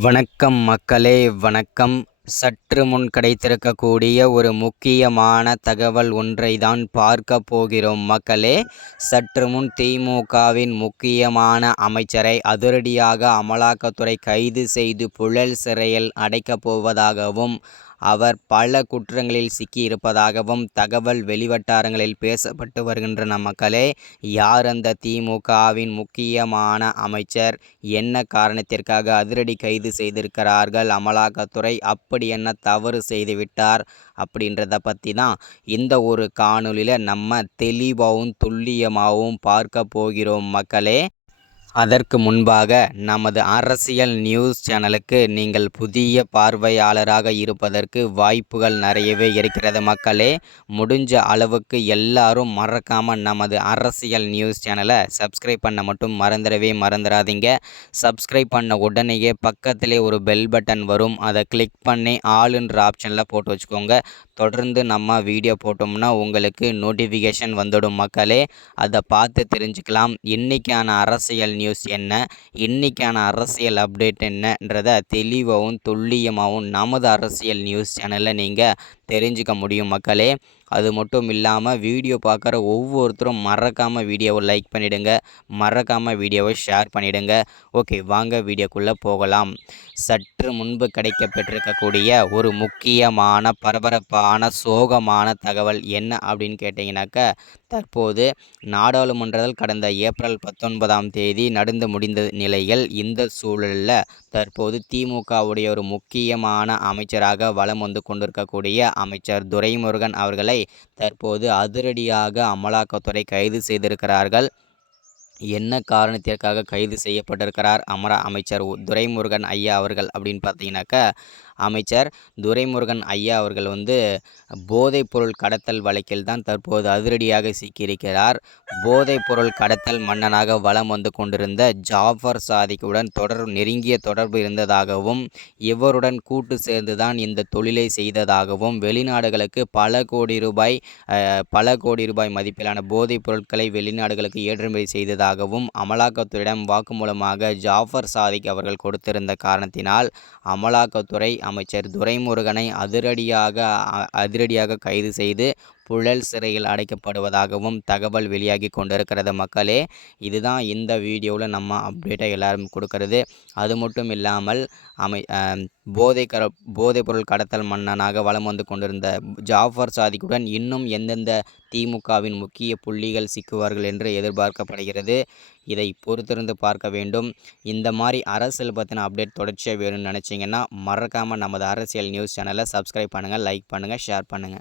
வணக்கம் மக்களே, வணக்கம். சற்று முன் கிடைத்திருக்கக்கூடிய ஒரு முக்கியமான தகவல் ஒன்றை தான் பார்க்க போகிறோம் மக்களே. சற்று முன் திமுகவின் முக்கியமான அமைச்சரை அதிரடியாக அமலாக்கத்துறை கைது செய்து புழல் சிறையில் அடைக்கப் போவதாகவும் அவர் பல குற்றங்களில் சிக்கியிருப்பதாகவும் தகவல் வெளிவட்டாரங்களில் பேசப்பட்டு வருகின்றன மக்களே. யார் அந்த திமுகவின் முக்கியமான அமைச்சர்? என்ன காரணத்திற்காக அதிரடி கைது செய்திருக்கிறார்கள் அமலாக்கத்துறை? அப்படி என்ன தவறு செய்துவிட்டார் அப்படின்றத பற்றி தான் இந்த ஒரு காணொலியில் நம்ம தெளிவாகவும் துல்லியமாகவும் பார்க்க போகிறோம் மக்களே. அதற்கு முன்பாக நமது அரசியல் நியூஸ் சேனலுக்கு நீங்கள் புதிய பார்வையாளராக இருப்பதற்கு வாய்ப்புகள் நிறையவே இருக்கிறது மக்களே. முடிஞ்ச அளவுக்கு எல்லாரும் மறக்காமல் நமது அரசியல் நியூஸ் சேனலை சப்ஸ்கிரைப் பண்ண மட்டும் மறந்துடாதீங்க. சப்ஸ்கிரைப் பண்ண உடனேயே பக்கத்திலே ஒரு பெல் பட்டன் வரும், அதை கிளிக் பண்ணி ஆளுன்ற ஆப்ஷனில் போட்டு வச்சுக்கோங்க. தொடர்ந்து நம்ம வீடியோ போட்டோம்னா உங்களுக்கு நோட்டிஃபிகேஷன் வந்துடும் மக்களே. அதை பார்த்து தெரிஞ்சுக்கலாம் இன்றைக்கான அரசியல் நியூஸ் என்ன, இன்றைக்கான அரசியல் அப்டேட் என்னன்றதை தெளிவாகவும் துல்லியமாகவும் நமது அரசியல் நியூஸ் சேனலில் நீங்கள் தெரிஞ்சுக்க முடியும் மக்களே. அது மட்டும் இல்லாமல் வீடியோ பார்க்குற ஒவ்வொருத்தரும் மறக்காமல் வீடியோவை லைக் பண்ணிவிடுங்க, மறக்காமல் வீடியோவை ஷேர் பண்ணிவிடுங்க. ஓகே, வாங்க வீடியோக்குள்ளே போகலாம். சற்று முன்பு கிடைக்கப்பெற்றிருக்கக்கூடிய ஒரு முக்கியமான பரபரப்பான சோகமான தகவல் என்ன அப்படின்னு கேட்டிங்கனாக்கா, தற்போது நாடாளுமன்றத்தில் கடந்த ஏப்ரல் 19ஆம் தேதி நடந்து முடிந்த நிலையில் இந்த சூழலில் தற்போது திமுகவுடைய ஒரு முக்கியமான அமைச்சராக வலம் வந்து கொண்டிருக்கக்கூடிய அமைச்சர் துரைமுருகன் அவர்களை தற்போது அதிரடியாக அமலாக்கத்துறை கைது செய்திருக்கிறார்கள். என்ன காரணத்திற்காக கைது செய்யப்பட்டிருக்கிறார் அமைச்சர் துரைமுருகன் ஐயா அவர்கள் அப்படின்னு பார்த்தீங்கன்னாக்கா, அமைச்சர் துரைமுருகன் ஐயா அவர்கள் போதைப்பொருள் கடத்தல் வழக்கில் தான் தற்போது அதிரடியாக சிக்கியிருக்கிறார். போதைப்பொருள் கடத்தல் மன்னனாக வலம் வந்து கொண்டிருந்த ஜாஃபர் சாதிக்குடன் நெருங்கிய தொடர்பு இருந்ததாகவும், இவருடன் கூட்டு சேர்ந்து தான் இந்த தொழிலை செய்ததாகவும், வெளிநாடுகளுக்கு பல கோடி ரூபாய் மதிப்பிலான போதைப் பொருட்களை வெளிநாடுகளுக்கு ஏற்றுமதி செய்ததாகவும் அமலாக்கத்துறையிடம் வாக்குமூலமாக ஜாஃபர் சாதிக் அவர்கள் கொடுத்திருந்த காரணத்தினால் அமலாக்கத்துறை அமைச்சர் துரைமுருகனை அதிரடியாக கைது செய்து புழல் சிறையில் அடைக்கப்படுவதாகவும் தகவல் வெளியாகி கொண்டிருக்கிறது மக்களே. இதுதான் இந்த வீடியோவில் நம்ம அப்டேட்டை எல்லாரும் கொடுக்கறது. அது மட்டும் இல்லாமல் போதைப்பொருள் கடத்தல் மன்னனாக வலம் வந்து கொண்டிருந்த ஜாஃபர் சாதிக்குடன் இன்னும் எந்தெந்த திமுகவின் முக்கிய புள்ளிகள் சிக்குவார்கள் என்று எதிர்பார்க்கப்படுகிறது. இதை பொறுத்திருந்து பார்க்க வேண்டும். இந்த மாதிரி அரசியல் பற்றின அப்டேட் தொடர்ச்சியாக வேணும்னு நினச்சிங்கன்னா மறக்காமல் நமது அரசியல் நியூஸ் சேனலை சப்ஸ்கிரைப் பண்ணுங்கள், லைக் பண்ணுங்கள், ஷேர் பண்ணுங்கள்.